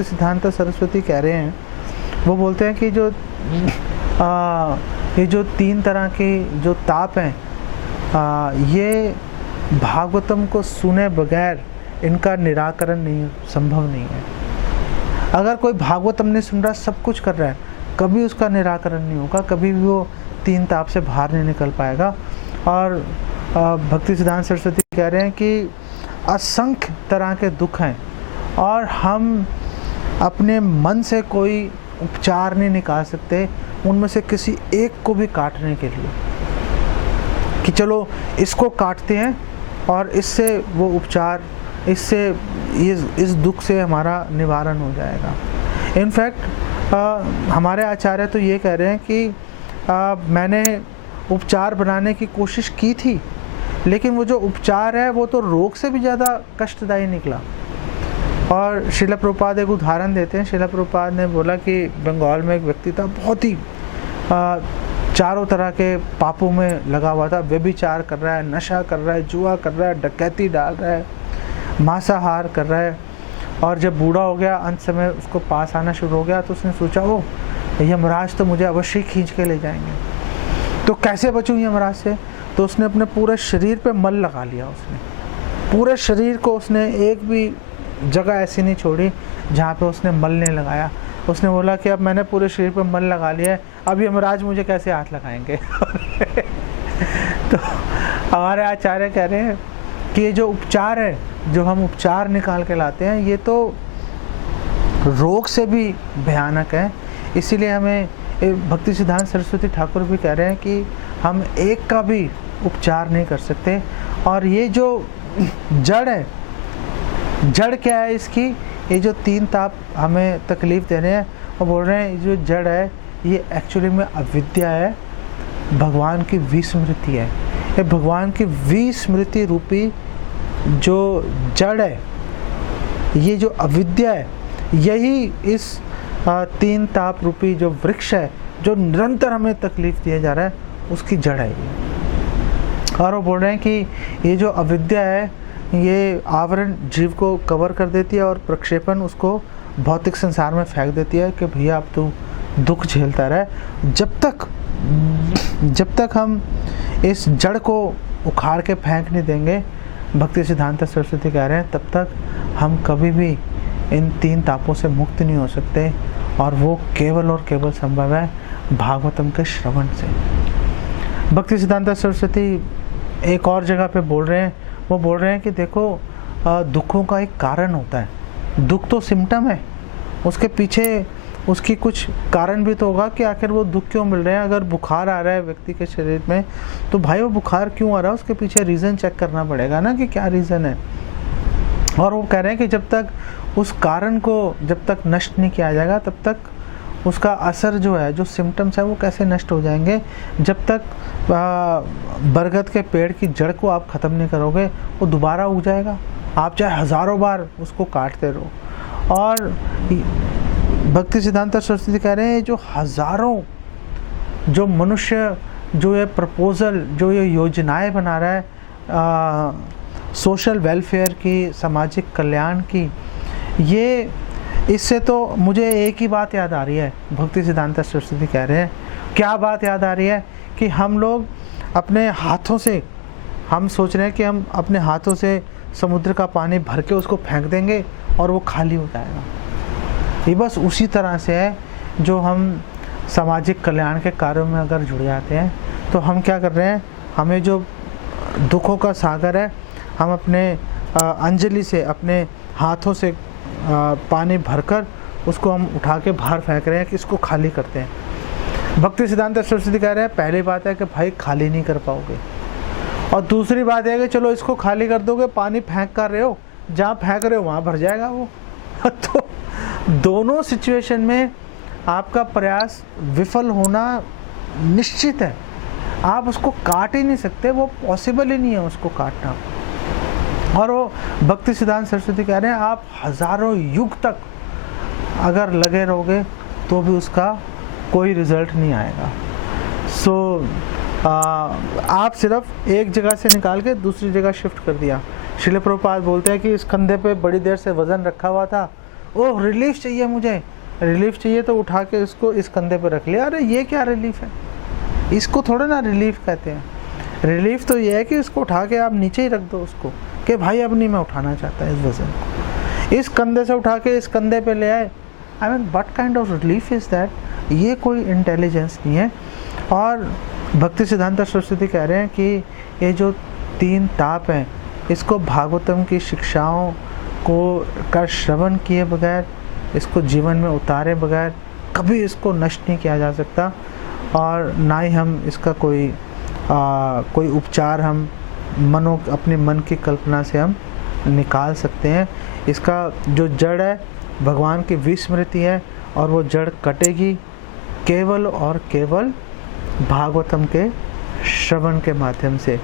भक्ति सिद्धांत सरस्वती कह रहे हैं, वो बोलते हैं कि ये जो 3 तरह के जो ताप हैं, ये भागवतम को सुने बगैर इनका निराकरण नहीं संभव नहीं है। अगर कोई भागवतम नहीं सुन रहा, सब कुछ कर रहा है, कभी उसका निराकरण नहीं होगा, कभी भी वो 3 ताप से बाहर नहीं निकल पाएगा। और भक्ति सिद्धांत सरस्वती कह रहे हैं कि असंख्य तरह के दुख हैं और हम अपने मन से कोई उपचार नहीं निकाल सकते उनमें से किसी एक को भी काटने के लिए, कि चलो इसको काटते हैं और इससे वो उपचार, इससे इस दुख से हमारा निवारण हो जाएगा। इनफैक्ट हमारे आचार्य तो ये कह रहे हैं कि मैंने उपचार बनाने की कोशिश की थी, लेकिन वो जो उपचार है वो तो रोग से भी ज़्यादा कष्टदायी निकला। और श्रील प्रभुपाद एक उदाहरण देते हैं। श्रील प्रभुपाद ने बोला कि बंगाल में एक व्यक्ति था, बहुत ही चारों तरह के पापों में लगा हुआ था, व्यभिचार कर रहा है, नशा कर रहा है, जुआ कर रहा है, डकैती डाल रहा है, मांसाहार कर रहा है। और जब बूढ़ा हो गया, अंत समय उसको पास आना शुरू हो गया, तो उसने सोचा ओ यमराज तो मुझे अवश्य खींच के ले जाएंगे, तो कैसे बचूं यमराज से। तो उसने अपने पूरे शरीर पे मल लगा लिया। उसने पूरे शरीर को, उसने एक भी जगह ऐसी नहीं छोड़ी जहाँ पे उसने मल नहीं लगाया। उसने बोला कि अब मैंने पूरे शरीर पे मल लगा लिया है, अब यमराज मुझे कैसे हाथ लगाएंगे। तो हमारे आचार्य कह रहे हैं कि ये जो उपचार है, जो हम उपचार निकाल के लाते हैं, ये तो रोग से भी भयानक है। इसीलिए हमें भक्ति सिद्धांत सरस्वती ठाकुर भी कह रहे हैं कि हम एक का भी उपचार नहीं कर सकते। और ये जो जड़ है, जड़ क्या है इसकी, ये जो 3 ताप हमें तकलीफ दे रहे हैं, वो बोल रहे हैं जो जड़ है ये एक्चुअली में अविद्या है, भगवान की विस्मृति है। ये भगवान की विस्मृति रूपी जो जड़ है, ये जो अविद्या है, यही इस 3 ताप रूपी जो वृक्ष है, जो निरंतर हमें तकलीफ दिया जा रहा है, उसकी जड़ है ये। और वो बोल रहे हैं कि ये जो अविद्या है, ये आवरण जीव को कवर कर देती है और प्रक्षेपण उसको भौतिक संसार में फेंक देती है कि भैया अब तू दुख झेलता रहे। जब तक हम इस जड़ को उखाड़ के फेंक नहीं देंगे, भक्ति सिद्धांत सरस्वती कह रहे हैं, तब तक हम कभी भी इन 3 तापों से मुक्त नहीं हो सकते। और वो केवल और केवल संभव है भागवतम के श्रवण से। भक्ति सिद्धांत सरस्वती एक और जगह पे बोल रहे हैं, वो बोल रहे हैं कि देखो दुखों का एक कारण होता है। दुख तो सिम्टम है, उसके पीछे उसकी कुछ कारण भी तो होगा कि आखिर वो दुख क्यों मिल रहे हैं। अगर बुखार आ रहा है व्यक्ति के शरीर में, तो भाई वो बुखार क्यों आ रहा है, उसके पीछे रीज़न चेक करना पड़ेगा ना कि क्या रीज़न है। और वो कह रहे हैं कि जब तक उस कारण को जब तक नष्ट नहीं किया जाएगा, तब तक उसका असर जो है, जो सिम्टम्स है, वो कैसे नष्ट हो जाएंगे। जब तक बरगद के पेड़ की जड़ को आप ख़त्म नहीं करोगे, वो दोबारा उग जाएगा, आप चाहे हज़ारों बार उसको काटते रहो। और भक्ति सिद्धांत सरस्वती कह रहे हैं जो हज़ारों जो मनुष्य जो ये प्रपोज़ल, जो ये योजनाएं बना रहा है सोशल वेलफेयर की, सामाजिक कल्याण की, ये इससे तो मुझे एक ही बात याद आ रही है। भक्ति सिद्धांत सरस्वती कह रहे हैं, क्या बात याद आ रही है कि हम लोग अपने हाथों से, हम सोच रहे हैं कि हम अपने हाथों से समुद्र का पानी भर के उसको फेंक देंगे और वो खाली हो जाएगा। ये बस उसी तरह से है जो हम सामाजिक कल्याण के कार्यों में अगर जुड़ जाते हैं, तो हम क्या कर रहे हैं, हमें जो दुखों का सागर है, हम अपने अंजलि से, अपने हाथों से पानी भरकर उसको हम उठा के बाहर फेंक रहे हैं कि इसको खाली करते हैं। भक्ति सिद्धांत सरस्वती कह रहे हैं, पहली बात है कि भाई खाली नहीं कर पाओगे, और दूसरी बात है कि चलो इसको खाली कर दोगे, पानी फेंक कर रहे हो, जहाँ फेंक रहे हो वहाँ भर जाएगा वो। तो दोनों सिचुएशन में आपका प्रयास विफल होना निश्चित है। आप उसको काट ही नहीं सकते, वो पॉसिबल ही नहीं है उसको काटना। और वो भक्ति सिद्धांत सरस्वती कह रहे हैं, आप हज़ारों युग तक अगर लगे रहोगे तो भी उसका कोई रिजल्ट नहीं आएगा। आप सिर्फ एक जगह से निकाल के दूसरी जगह शिफ्ट कर दिया। श्रील प्रभुपाद बोलते हैं कि इस कंधे पे बड़ी देर से वज़न रखा हुआ था, ओह रिलीफ चाहिए मुझे, रिलीफ चाहिए तो उठा के इसको इस कंधे पर रख लिया, अरे ये क्या रिलीफ है, इसको थोड़े ना रिलीफ कहते हैं। रिलीफ तो ये है कि इसको उठा के आप नीचे ही रख दो उसको, कि भाई अब नहीं मैं उठाना चाहता इस वजन को, इस कंधे से उठा के इस कंधे पे ले आए। I mean what kind of relief is that? ये कोई इंटेलिजेंस नहीं है। और भक्ति सिद्धांत सरस्वती कह रहे हैं कि ये जो 3 ताप हैं, इसको भागवतम की शिक्षाओं को का श्रवण किए बगैर, इसको जीवन में उतारे बगैर कभी इसको नष्ट नहीं किया जा सकता, और ना ही हम इसका कोई उपचार हम अपने मन की कल्पना से हम निकाल सकते हैं। इसका जो जड़ है भगवान की विस्मृति है, और वो जड़ कटेगी केवल और केवल भागवतम के श्रवण के माध्यम से।